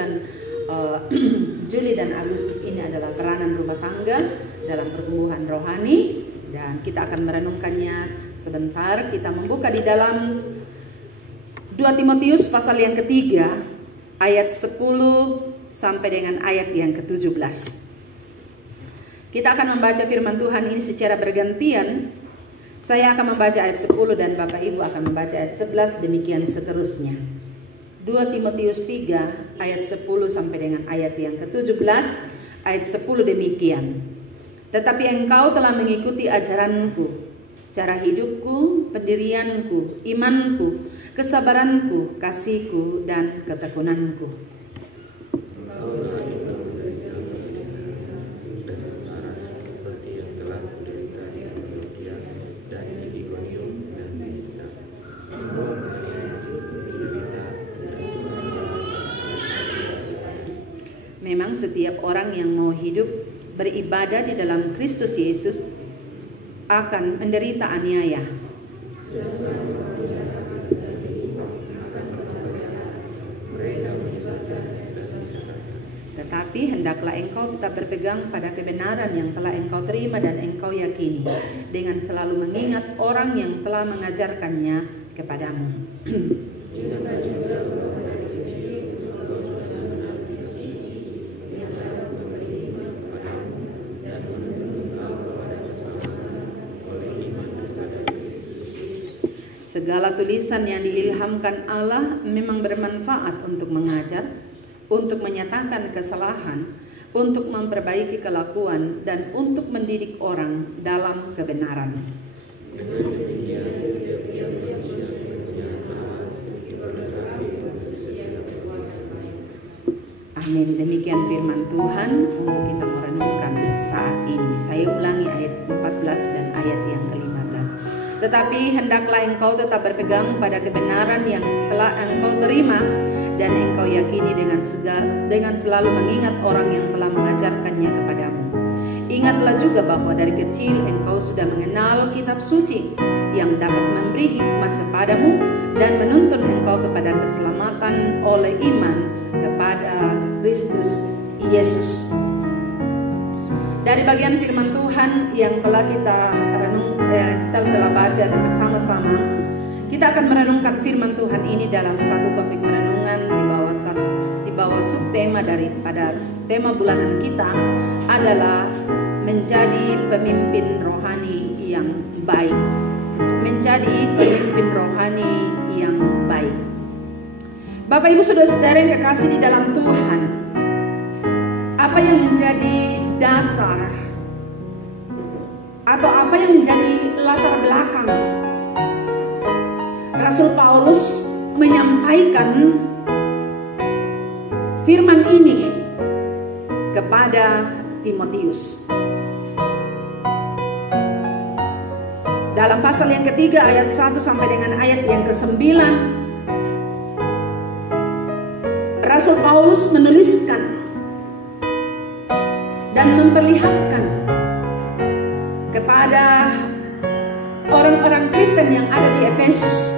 bulan Juli dan Agustus ini adalah peranan rumah tangga dalam pertumbuhan rohani, dan kita akan merenungkannya sebentar. Kita membuka di dalam 2 Timotius pasal yang ketiga ayat 10 sampai dengan ayat yang ke-17. Kita akan membaca firman Tuhan ini secara bergantian. Saya akan membaca ayat 10 dan Bapak Ibu akan membaca ayat 11, demikian seterusnya. 2 Timotius 3 ayat 10 sampai dengan ayat yang ke-17. Ayat 10 demikian. Tetapi engkau telah mengikuti ajaranku, cara hidupku, pendirianku, imanku, kesabaranku, kasihku, dan ketekunanku. Memang setiap orang yang mau hidup beribadah di dalam Kristus Yesus akan menderita aniaya. Tetapi hendaklah engkau tetap berpegang pada kebenaran yang telah engkau terima dan engkau yakini, dengan selalu mengingat orang yang telah mengajarkannya kepadamu. Segala tulisan yang diilhamkan Allah memang bermanfaat untuk mengajar, untuk menyatakan kesalahan, untuk memperbaiki kelakuan, dan untuk mendidik orang dalam kebenaran. Amin. Demikian firman Tuhan untuk kita merenungkan saat ini. Saya ulangi ayat 14 dan ayat yang ke-15. Tetapi hendaklah engkau tetap berpegang pada kebenaran yang telah engkau terima dan engkau yakini, dengan selalu mengingat orang yang telah mengajarkannya kepadamu. Ingatlah juga bahwa dari kecil engkau sudah mengenal kitab suci yang dapat memberi hikmat kepadamu dan menuntun engkau kepada keselamatan oleh iman kepada Kristus Yesus. Dari bagian firman Tuhan yang telah kita telah baca bersama-sama, kita akan merenungkan firman Tuhan ini dalam satu topik merenungan di bawah subtema daripada tema bulanan kita adalah menjadi pemimpin rohani yang baik. Menjadi pemimpin rohani yang baik. Bapak Ibu saudara-saudara yang kekasih di dalam Tuhan, apa yang menjadi dasar atau apa yang menjadi latar belakang Rasul Paulus menyampaikan firman ini kepada Timotius? Dalam pasal yang ketiga ayat 1 sampai dengan ayat yang ke-9, Rasul Paulus menuliskan dan memperlihatkan kepada orang-orang Kristen yang ada di Efesus,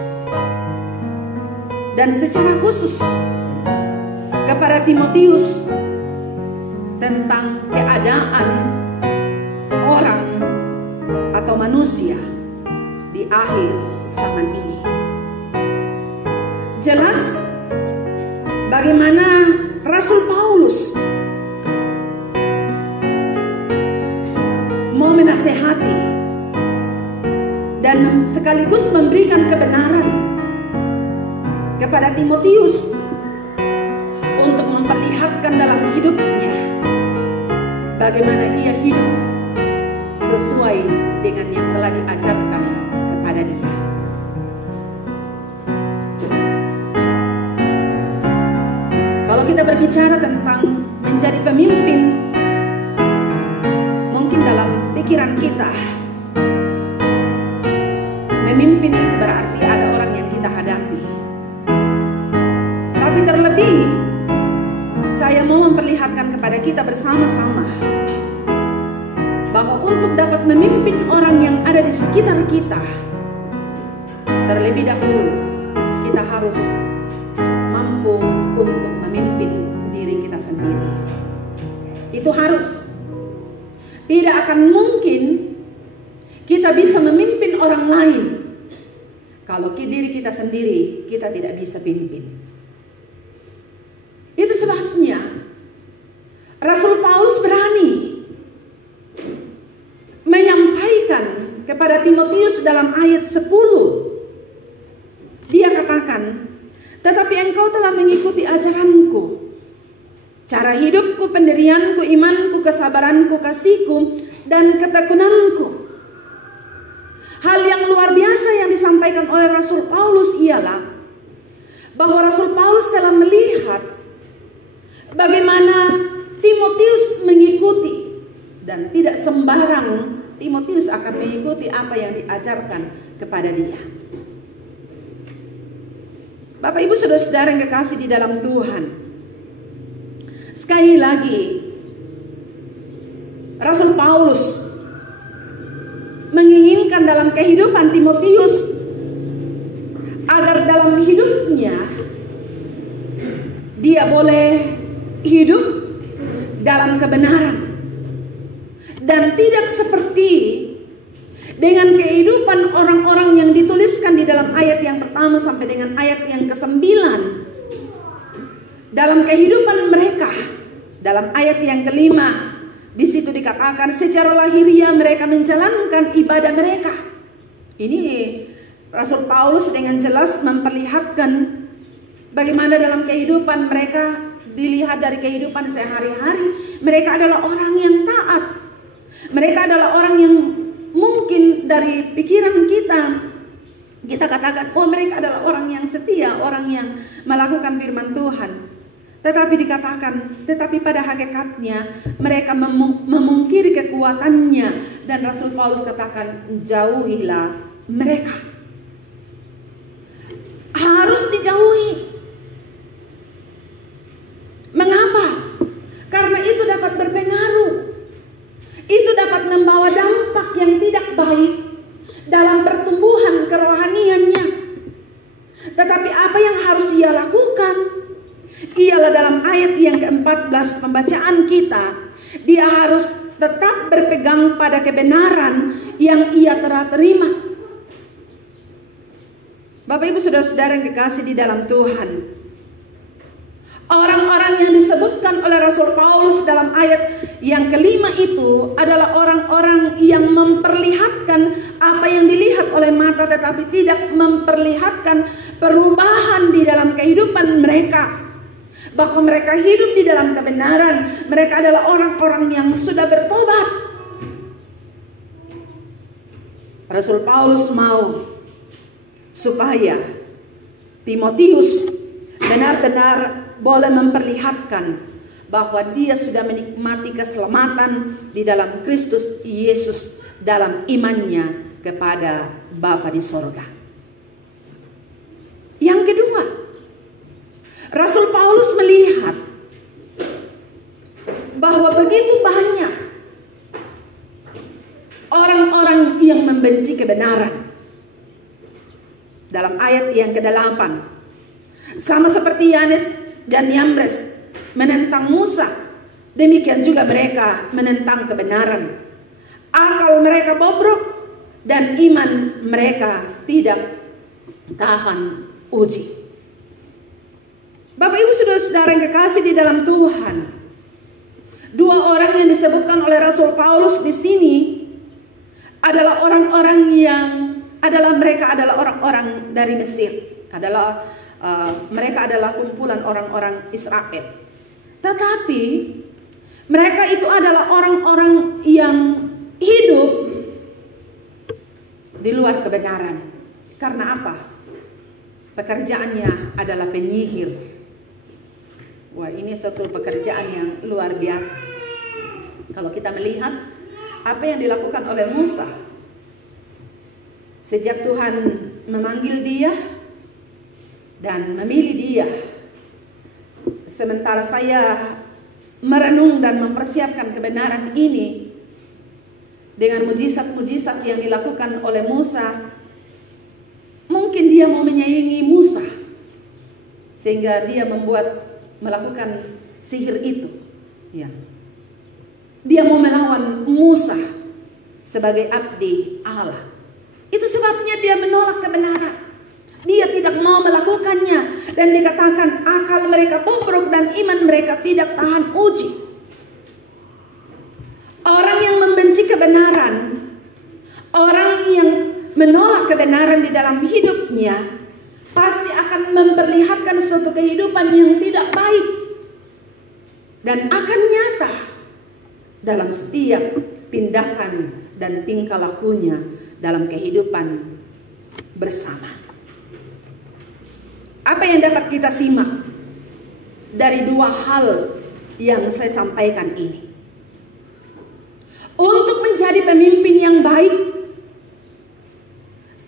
dan secara khusus kepada Timotius, tentang keadaan orang atau manusia di akhir zaman ini. Jelas bagaimana Rasul Paulus mau menasehati dan sekaligus memberikan kebenaran kepada Timotius untuk memperlihatkan dalam hidupnya bagaimana ia hidup sesuai dengan yang telah diajarkan kepada dia. Kalau kita berbicara tentang menjadi pemimpin, mungkin dalam pikiran kita, memimpin itu berarti ada orang yang kita hadapi. Tapi terlebih, saya mau memperlihatkan kepada kita bersama-sama bahwa untuk dapat memimpin orang yang ada di sekitar kita, terlebih dahulu kita harus mampu untuk memimpin diri Itu harus. Tidak akan mungkin kita bisa memimpin orang lain kalau diri kita sendiri kita tidak bisa pimpin. Itu sebabnya Rasul Paulus berani menyampaikan kepada Timotius dalam ayat 10. Dia katakan, tetapi engkau telah mengikuti ajaranku, cara hidupku, pendirianku, imanku, kesabaranku, kasihku, dan ketekunanku. Hal yang luar biasa yang disampaikan oleh Rasul Paulus ialah bahwa Rasul Paulus telah melihat bagaimana Timotius mengikuti, dan tidak sembarang Timotius akan mengikuti apa yang diajarkan kepada dia. Bapak Ibu Saudara-saudara yang kekasih di dalam Tuhan, sekali lagi Rasul Paulus menginginkan dalam kehidupan Timotius agar dalam hidupnya dia boleh hidup dalam kebenaran dan tidak seperti dengan kehidupan orang-orang yang dituliskan di dalam ayat yang pertama sampai dengan ayat yang ke-9. Dalam kehidupan mereka, dalam ayat yang ke-5, di situ dikatakan secara lahiriah mereka menjalankan ibadah mereka. Ini Rasul Paulus dengan jelas memperlihatkan bagaimana dalam kehidupan mereka, dilihat dari kehidupan sehari-hari, mereka adalah orang yang taat. Mereka adalah orang yang mungkin dari pikiran kita katakan, oh mereka adalah orang yang setia, orang yang melakukan firman Tuhan. Tetapi dikatakan, tetapi pada hakikatnya mereka memungkiri kekuatannya. Dan Rasul Paulus katakan, jauhilah mereka. Harus dijauhi. Mengapa? Karena itu dapat berpengaruh. Itu dapat membawa dampak yang tidak baik dalam pertumbuhan kerohaniannya. Tetapi apa yang harus ia lakukan? Ialah dalam ayat yang ke-14 pembacaan kita, dia harus tetap berpegang pada kebenaran yang ia telah terima. Bapak Ibu Saudara-saudara yang kekasih di dalam Tuhan, orang-orang yang disebutkan oleh Rasul Paulus dalam ayat yang ke-5 itu adalah orang-orang yang memperlihatkan apa yang dilihat oleh mata, tetapi tidak memperlihatkan perubahan di dalam kehidupan mereka. Bahwa mereka hidup di dalam kebenaran. Mereka adalah orang-orang yang sudah bertobat. Rasul Paulus mau supaya Timotius benar-benar boleh memperlihatkan bahwa dia sudah menikmati keselamatan di dalam Kristus Yesus dalam imannya kepada Bapa di sorga. Yang kedua, Rasul Paulus melihat bahwa begitu banyak orang-orang yang membenci kebenaran. Dalam ayat yang ke-8, sama seperti Yanes dan Yambres menentang Musa, demikian juga mereka menentang kebenaran. Akal mereka bobrok dan iman mereka tidak tahan uji. Bapak Ibu Saudara-saudara yang kekasih di dalam Tuhan, dua orang yang disebutkan oleh Rasul Paulus di sini adalah orang-orang yang mereka adalah orang-orang dari Mesir. Mereka adalah kumpulan orang-orang Israel. Tetapi mereka itu adalah orang-orang yang hidup di luar kebenaran. Karena apa? Pekerjaannya adalah penyihir. Wah, ini suatu pekerjaan yang luar biasa. Kalau kita melihat apa yang dilakukan oleh Musa sejak Tuhan memanggil dia dan memilih dia, sementara saya merenung dan mempersiapkan kebenaran ini dengan mujizat-mujizat yang dilakukan oleh Musa, mungkin dia mau menyaingi Musa sehingga dia melakukan sihir itu, ya. Dia mau melawan Musa sebagai abdi Allah. Itu sebabnya dia menolak kebenaran. Dia tidak mau melakukannya. Dan dikatakan akal mereka bobrok dan iman mereka tidak tahan uji. Orang yang membenci kebenaran, orang yang menolak kebenaran di dalam hidupnya, pasti akan memperlihatkan suatu kehidupan yang tidak baik. Dan akan nyata dalam setiap tindakan dan tingkah lakunya dalam kehidupan bersama. Apa yang dapat kita simak dari dua hal yang saya sampaikan ini? Untuk menjadi pemimpin yang baik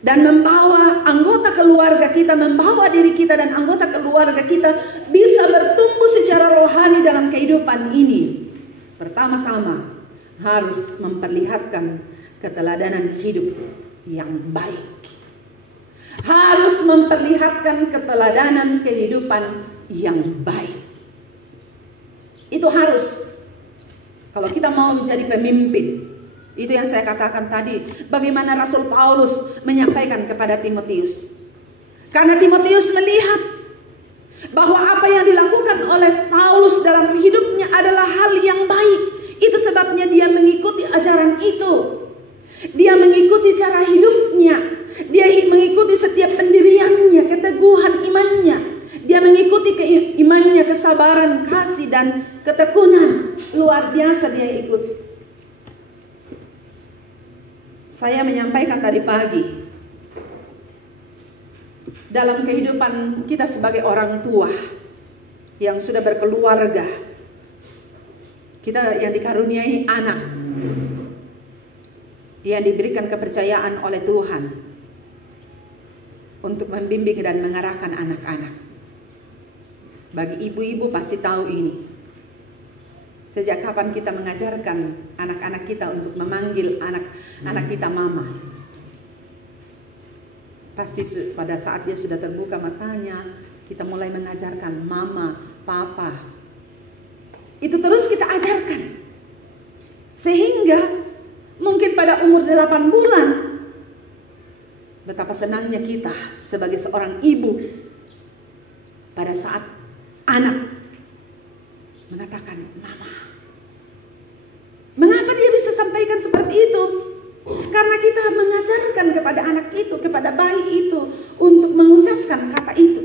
dan membawa anggota keluarga kita, membawa diri kita dan anggota keluarga kita bisa bertumbuh secara rohani dalam kehidupan ini, pertama-tama harus memperlihatkan keteladanan hidup yang baik. Harus memperlihatkan keteladanan kehidupan yang baik. Itu harus. Kalau kita mau menjadi pemimpin, itu yang saya katakan tadi, bagaimana Rasul Paulus menyampaikan kepada Timotius. Karena Timotius melihat bahwa apa yang dilakukan oleh Paulus dalam hidupnya adalah hal yang baik. Itu sebabnya dia mengikuti ajaran itu. Dia mengikuti cara hidupnya. Dia mengikuti setiap pendiriannya, keteguhan imannya. Dia mengikuti imannya, kesabaran, kasih, dan ketekunan. Luar biasa dia ikut. Saya menyampaikan tadi pagi, dalam kehidupan kita sebagai orang tua yang sudah berkeluarga, kita yang dikaruniai anak, yang diberikan kepercayaan oleh Tuhan untuk membimbing dan mengarahkan anak-anak. Bagi ibu-ibu pasti tahu ini. Sejak kapan kita mengajarkan anak-anak kita untuk memanggil anak kita mama? Pasti pada saat dia sudah terbuka matanya, kita mulai mengajarkan mama, papa. Itu terus kita ajarkan. Sehingga mungkin pada umur 8 bulan, betapa senangnya kita sebagai seorang ibu pada saat anak mengatakan mama. Mengapa dia bisa sampaikan seperti itu? Karena kita mengajarkan kepada anak itu, kepada bayi itu untuk mengucapkan kata itu.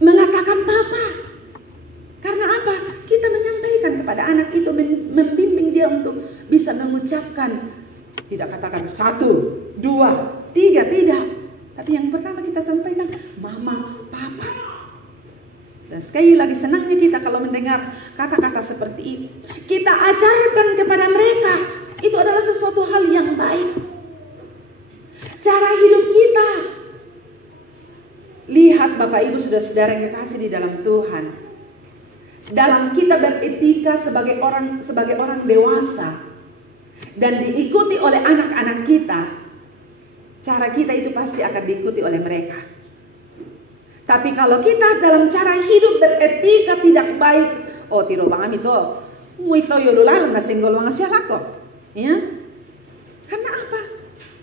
Mengatakan papa. Karena apa? Kita menyampaikan kepada anak itu, membimbing dia untuk bisa mengucapkan. Tidak katakan 1, 2, 3, tidak. Tapi yang pertama kita sampaikan mama, papa. Dan sekali lagi senangnya kita kalau mendengar kata-kata seperti itu. Kita ajarkan kepada mereka. Itu adalah sesuatu hal yang baik. Cara hidup kita. Lihat Bapak Ibu saudara-saudara yang kekasih di dalam Tuhan. Dalam kita beretika sebagai orang dewasa. Dan diikuti oleh anak-anak kita. Cara kita itu pasti akan diikuti oleh mereka. Tapi kalau kita dalam cara hidup beretika tidak baik, oh tiro bang ami to, muito yodulalan na senggol mga siya kok, ya? Karena apa?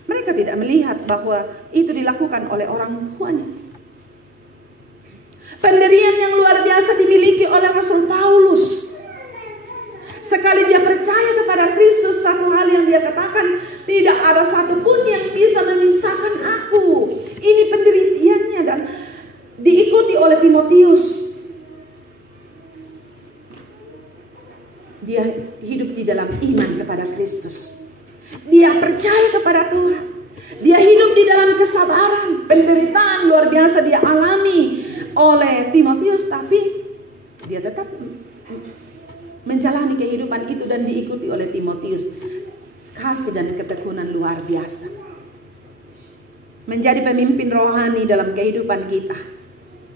Mereka tidak melihat bahwa itu dilakukan oleh orang tuanya. Pendirian yang luar biasa dimiliki oleh Rasul Paulus. Sekali dia percaya kepada Kristus, satu hal yang dia katakan, tidak ada satupun yang bisa memisahkan aku. Ini pendiriannya dan diikuti oleh Timotius. Dia hidup di dalam iman kepada Kristus. Dia percaya kepada Tuhan. Dia hidup di dalam kesabaran, penderitaan luar biasa dia alami oleh Timotius, tapi dia tetap menjalani kehidupan itu dan diikuti oleh Timotius. Kasih dan ketekunan luar biasa. Menjadi pemimpin rohani dalam kehidupan kita.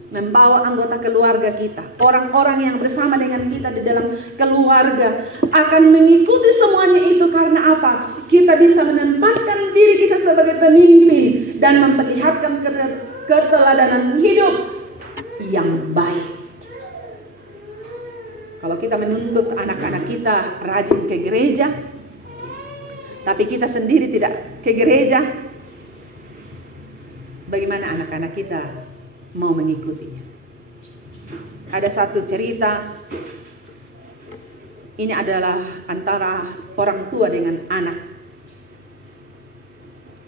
Membawa anggota keluarga kita, orang-orang yang bersama dengan kita di dalam keluarga akan mengikuti semuanya itu. Karena apa? Kita bisa menempatkan diri kita sebagai pemimpin dan memperlihatkan keteladanan hidup yang baik. Kalau kita menuntut anak-anak kita rajin ke gereja, tapi kita sendiri tidak ke gereja, bagaimana anak-anak kita mau mengikutinya? Ada satu cerita, ini adalah antara orang tua dengan anak.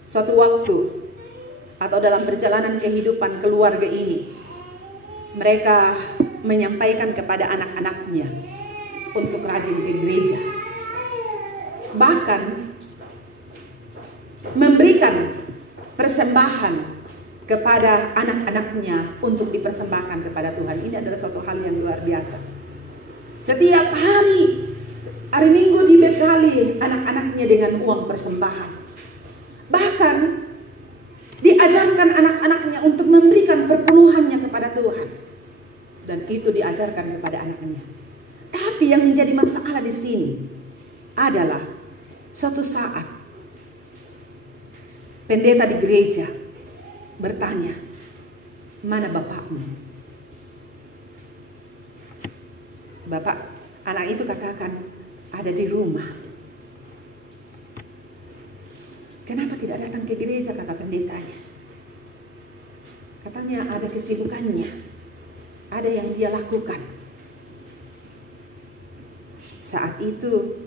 Suatu waktu atau dalam perjalanan kehidupan keluarga ini, mereka menyampaikan kepada anak-anaknya untuk rajin ke gereja. Bahkan memberikan persembahan kepada anak-anaknya untuk dipersembahkan kepada Tuhan. Ini adalah suatu hal yang luar biasa. Setiap hari Minggu dibekali anak-anaknya dengan uang persembahan. Bahkan diajarkan anak-anaknya untuk memberikan perpuluhannya kepada Tuhan. Dan itu diajarkan kepada anaknya. Tapi yang menjadi masalah di sini adalah suatu saat pendeta di gereja bertanya, "Mana bapakmu?" Bapak anak itu katakan, "Ada di rumah." "Kenapa tidak datang ke gereja?" kata pendetanya. Katanya ada kesibukannya, ada yang dia lakukan. Saat itu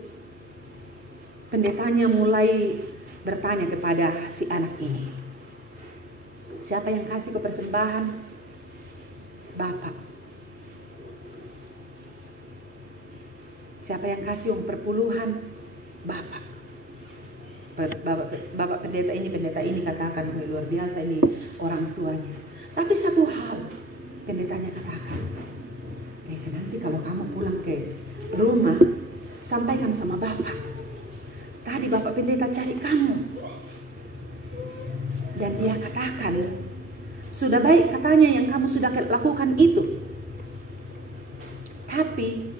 pendetanya mulai bertanya kepada si anak ini, "Siapa yang kasih persembahan?" "Bapak." "Siapa yang kasih uang perpuluhan?" "Bapak." Bapak pendeta ini katakan, luar biasa ini orang tuanya. Tapi satu hal pendetanya katakan, "Nanti kalau kamu pulang ke rumah, sampaikan sama bapak, tadi bapak pendeta cari kamu." Dan dia katakan, "Sudah baik," katanya, "yang kamu sudah lakukan itu. Tapi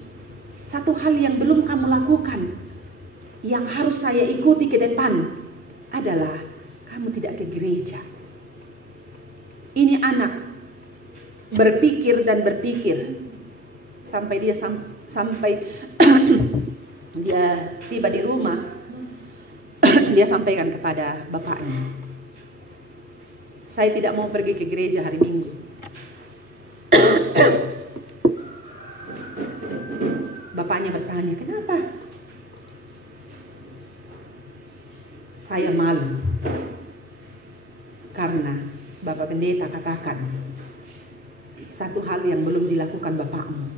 satu hal yang belum kamu lakukan, yang harus saya ikuti ke depan adalah kamu tidak ke gereja." Ini anak berpikir dan berpikir sampai dia tiba di rumah. Dia sampaikan kepada bapaknya, "Saya tidak mau pergi ke gereja hari Minggu." Bapaknya bertanya, "Kenapa?" "Saya malu." Karena Bapak pendeta katakan, satu hal yang belum dilakukan bapakmu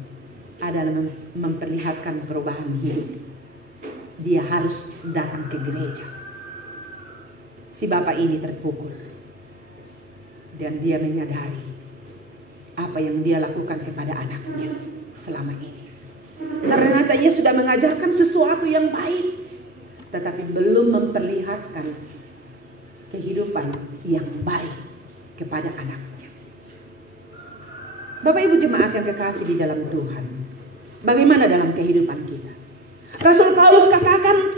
adalah memperlihatkan perubahan hidup. Dia harus datang ke gereja. Si bapak ini terpukul. Dan dia menyadari apa yang dia lakukan kepada anaknya selama ini. Ternyata ia sudah mengajarkan sesuatu yang baik, tetapi belum memperlihatkan kehidupan yang baik kepada anaknya. Bapak Ibu jemaat yang kekasih di dalam Tuhan, bagaimana dalam kehidupan kita? Rasul Paulus katakan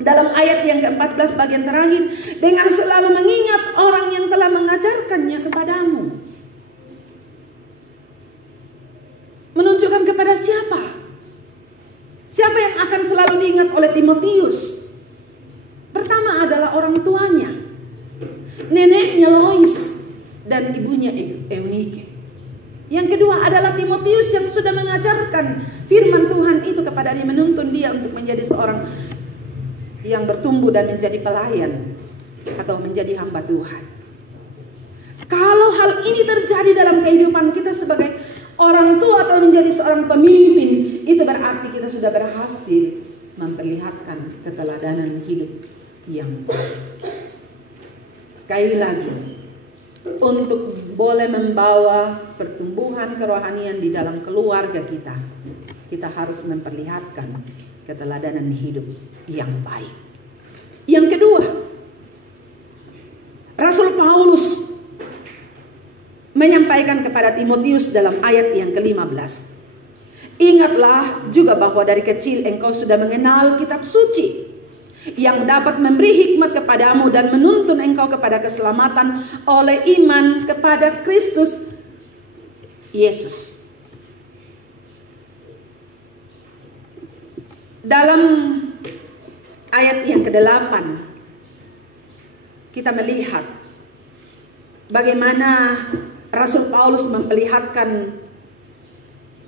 dalam ayat yang ke-14 bagian terakhir, "Dengan selalu mengingat orang yang telah mengajarkannya kepadamu." Menunjukkan kepada siapa? Siapa yang akan selalu diingat oleh Timotius? Pertama adalah orang tuanya, neneknya Lois dan ibunya Eunike. Yang kedua adalah Timotius yang sudah mengajarkan firman Tuhan itu kepada dia, menuntun dia untuk menjadi seorang yang bertumbuh dan menjadi pelayan atau menjadi hamba Tuhan. Kalau hal ini terjadi dalam kehidupan kita sebagai orang tua atau menjadi seorang pemimpin, itu berarti kita sudah berhasil memperlihatkan keteladanan hidup yang baik. Sekali lagi, untuk boleh membawa pertumbuhan kerohanian di dalam keluarga kita, kita harus memperlihatkan keteladanan hidup yang baik. Yang kedua, Rasul Paulus menyampaikan kepada Timotius dalam ayat yang ke-15, "Ingatlah juga bahwa dari kecil engkau sudah mengenal kitab suci yang dapat memberi hikmat kepadamu dan menuntun engkau kepada keselamatan oleh iman kepada Kristus Yesus." Dalam ayat yang ke-8 kita melihat bagaimana Rasul Paulus memperlihatkan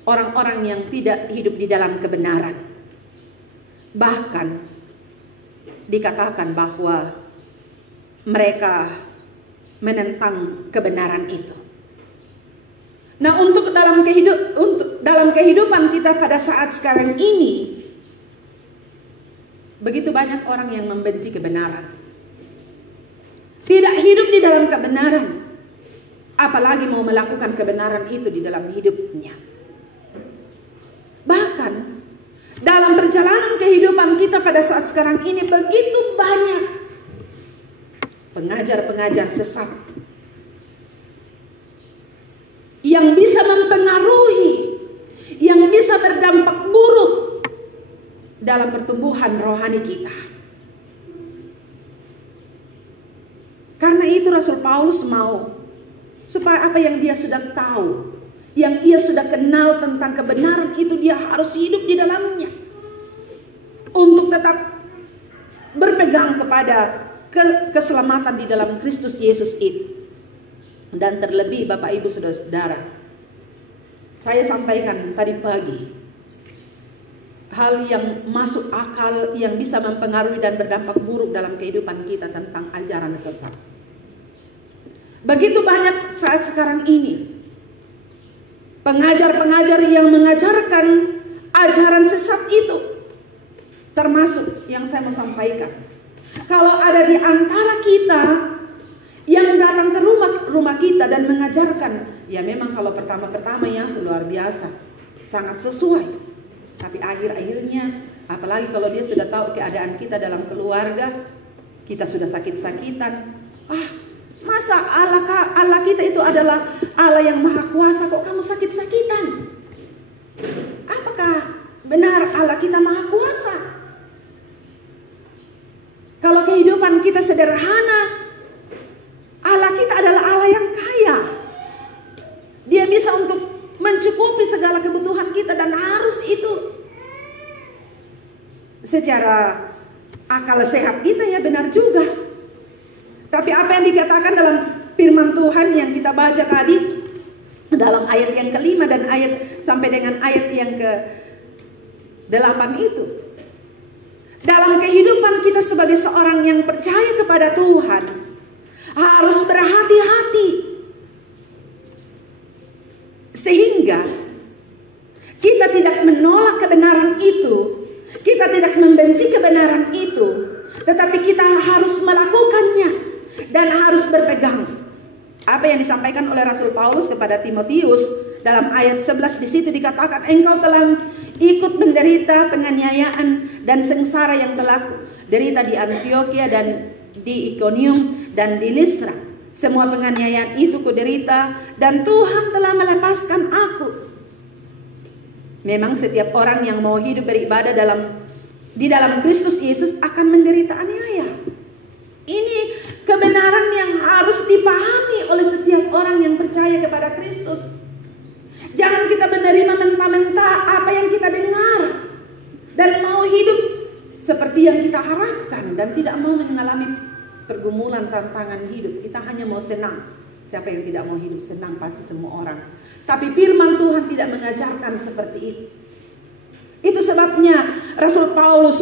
orang-orang yang tidak hidup di dalam kebenaran. Bahkan dikatakan bahwa mereka menentang kebenaran itu. Nah, untuk dalam kehidupan kita pada saat sekarang ini, begitu banyak orang yang membenci kebenaran, tidak hidup di dalam kebenaran, apalagi mau melakukan kebenaran itu di dalam hidupnya. Bahkan dalam perjalanan kehidupan kita pada saat sekarang ini, begitu banyak pengajar-pengajar sesat yang bisa mempengaruhi, yang bisa berdampak buruk dalam pertumbuhan rohani kita. Karena itu Rasul Paulus mau supaya apa yang dia sudah tahu, yang ia sudah kenal tentang kebenaran itu, dia harus hidup di dalamnya untuk tetap berpegang kepada keselamatan di dalam Kristus Yesus itu. Dan terlebih Bapak Ibu Saudara-saudara, saya sampaikan tadi pagi hal yang masuk akal yang bisa mempengaruhi dan berdampak buruk dalam kehidupan kita tentang ajaran sesat. Begitu banyak saat sekarang ini pengajar-pengajar yang mengajarkan ajaran sesat itu, termasuk yang saya mau sampaikan. Kalau ada di antara kita yang datang ke rumah kita dan mengajarkan, ya memang kalau pertama-pertama yang luar biasa, sangat sesuai. Tapi akhir-akhirnya, apalagi kalau dia sudah tahu keadaan kita dalam keluarga, kita sudah sakit-sakitan. Masa Allah kita itu adalah Allah yang maha kuasa, kok kamu sakit-sakitan? Apakah benar Allah kita maha kuasa? Kalau kehidupan kita sederhana, Allah kita adalah Allah yang kaya. Dia bisa untuk mencukupi segala kebutuhan kita, dan harus itu secara akal sehat kita, ya benar juga. Tapi apa yang dikatakan dalam firman Tuhan yang kita baca tadi dalam ayat yang ke-5 dan ayat sampai dengan ayat yang ke-8 itu, dalam kehidupan kita sebagai seorang yang percaya kepada Tuhan, harus berhati-hati sehingga kita tidak menolak kebenaran itu, kita tidak membenci kebenaran itu, tetapi kita harus melakukannya dan harus berpegang. Apa yang disampaikan oleh Rasul Paulus kepada Timotius dalam ayat 11 di situ dikatakan, engkau telah ikut menderita penganiayaan dan sengsara yang telah derita di Antioquia dan di Iconium dan di Listra. Semua penganiayaan itu kuderita, dan Tuhan telah melepaskan aku. Memang setiap orang yang mau hidup beribadah di dalam Kristus Yesus akan menderita aniaya. Ini kebenaran yang harus dipahami oleh setiap orang yang percaya kepada Kristus. Jangan kita menerima mentah-mentah apa yang kita dengar dan mau hidup seperti yang kita harapkan, dan tidak mau mengalami pergumulan tantangan hidup. Kita hanya mau senang. Siapa yang tidak mau hidup senang? Pasti semua orang. Tapi firman Tuhan tidak mengajarkan seperti itu. Itu sebabnya Rasul Paulus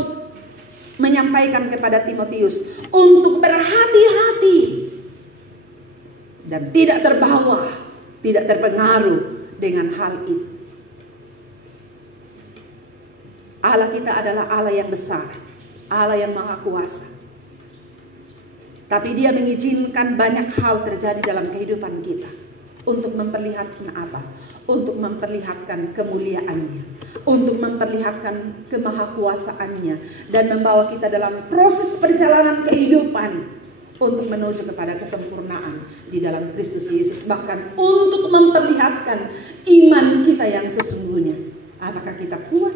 menyampaikan kepada Timotius untuk berhati-hati dan tidak terbawa, tidak terpengaruh dengan hal itu. Allah kita adalah Allah yang besar, Allah yang maha kuasa. Tapi dia mengizinkan banyak hal terjadi dalam kehidupan kita untuk memperlihatkan apa? Untuk memperlihatkan kemuliaannya, untuk memperlihatkan kemahakuasaannya, dan membawa kita dalam proses perjalanan kehidupan untuk menuju kepada kesempurnaan di dalam Kristus Yesus. Bahkan untuk memperlihatkan iman kita yang sesungguhnya. Apakah kita kuat?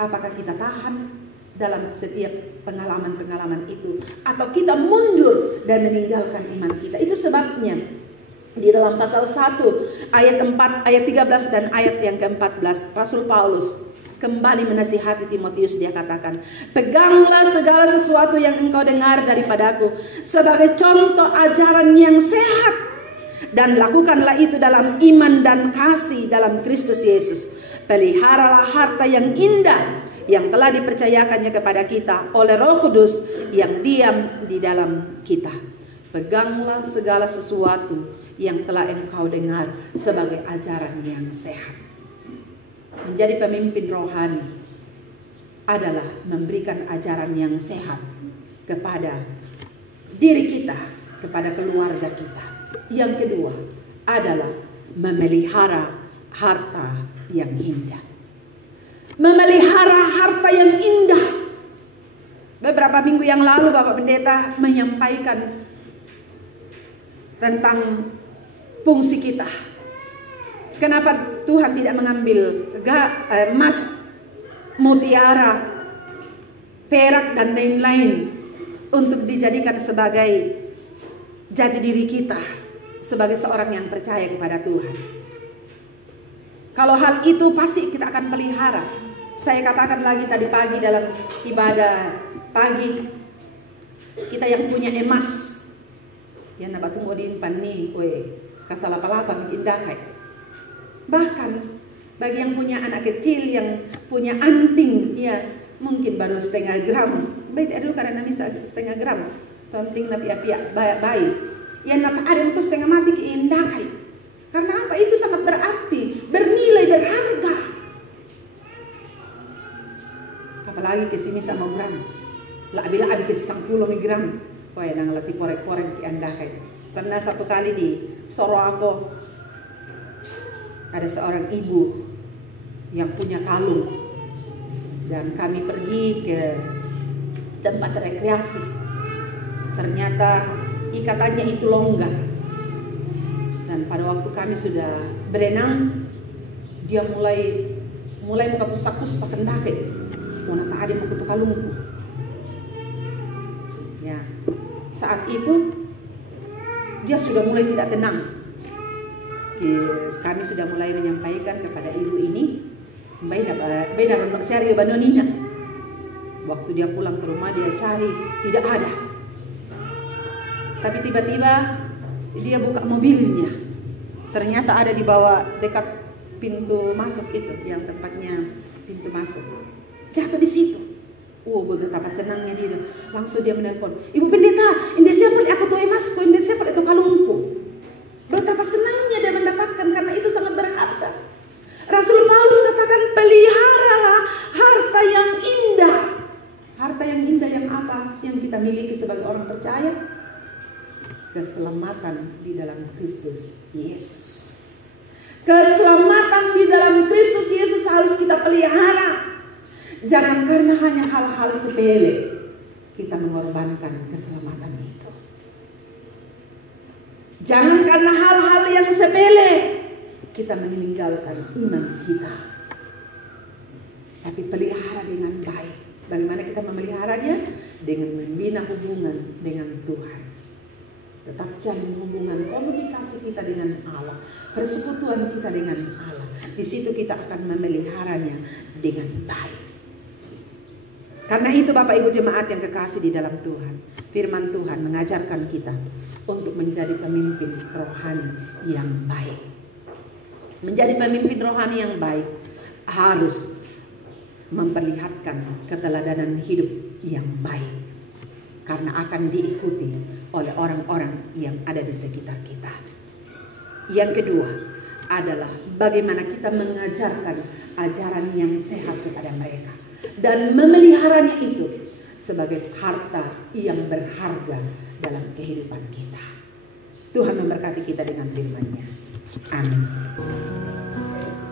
Apakah kita tahan dalam setiap pengalaman-pengalaman itu, atau kita mundur dan meninggalkan iman kita? Itu sebabnya di dalam pasal 1 ayat 4, ayat 13 dan ayat yang ke-14 Rasul Paulus kembali menasihati Timotius, dia katakan, peganglah segala sesuatu yang engkau dengar daripadaku sebagai contoh ajaran yang sehat, dan lakukanlah itu dalam iman dan kasih dalam Kristus Yesus. Peliharalah harta yang indah yang telah dipercayakannya kepada kita oleh Roh Kudus yang diam di dalam kita. Peganglah segala sesuatu yang telah engkau dengar sebagai ajaran yang sehat. Menjadi pemimpin rohani adalah memberikan ajaran yang sehat kepada diri kita, kepada keluarga kita. Yang kedua adalah memelihara harta yang indah. Memelihara harta yang indah. Beberapa minggu yang lalu Bapak Pendeta menyampaikan tentang fungsi kita. Kenapa Tuhan tidak mengambil emas, mutiara, perak dan lain-lain untuk dijadikan sebagai jati diri kita sebagai seorang yang percaya kepada Tuhan. Kalau hal itu pasti kita akan pelihara. Saya katakan lagi tadi pagi dalam ibadah pagi, kita yang punya emas, ya nabatung odin panni, kasalapalapa bikin dakai. Bahkan bagi yang punya anak kecil yang punya anting, ya mungkin baru setengah gram. Baik aduh karena bisa setengah gram. Anting nabi apiak bayi. Ya nata ada itu setengah mati keindakai. Karena apa? Itu sangat berarti, bernilai, berharga. Apalagi kesini sama gram. Lah bila ada ke 10 gram. Wah, nang latih korek-korek diandakai. Pernah satu kali di Sorowako ada seorang ibu yang punya kalung, dan kami pergi ke tempat rekreasi. Ternyata ikatannya itu longgar. Dan pada waktu kami sudah berenang, dia mulai mengkapus-kapus kendake. Mau tadi mau kutu kalungku. Ya, saat itu dia sudah mulai tidak tenang. Kami sudah mulai menyampaikan kepada ibu ini, beda serio banonina. Waktu dia pulang ke rumah dia cari, tidak ada. Tapi tiba-tiba dia buka mobilnya. Ternyata ada di bawah dekat pintu masuk itu, yang tempatnya pintu masuk. Jatuh di situ. Betapa senangnya dia. Langsung dia menelpon, Ibu Pendeta, ini siapa aku tuh emasku, ini siapa itu kalungku. Betapa senangnya dia mendapatkan, karena itu sangat berharga. Rasul Paulus katakan, peliharalah harta yang indah. Harta yang indah yang apa? Yang kita miliki sebagai orang percaya? Keselamatan di dalam Kristus Yesus. Keselamatan di dalam Kristus Yesus harus kita pelihara. Jangan karena hanya hal-hal sepele kita mengorbankan keselamatan itu. Jangan karena hal-hal yang sepele kita meninggalkan iman kita. Tapi pelihara dengan baik. Bagaimana kita memeliharanya? Dengan membina hubungan dengan Tuhan. Tetap jalin hubungan komunikasi kita dengan Allah, persekutuan kita dengan Allah. Di situ kita akan memeliharanya dengan baik. Karena itu Bapak Ibu jemaat yang kekasih di dalam Tuhan, firman Tuhan mengajarkan kita untuk menjadi pemimpin rohani yang baik. Menjadi pemimpin rohani yang baik harus memperlihatkan keteladanan hidup yang baik, karena akan diikuti oleh orang-orang yang ada di sekitar kita. Yang kedua adalah bagaimana kita mengajarkan ajaran yang sehat kepada mereka dan memeliharanya itu sebagai harta yang berharga dalam kehidupan kita. Tuhan memberkati kita dengan firman-Nya. Amin.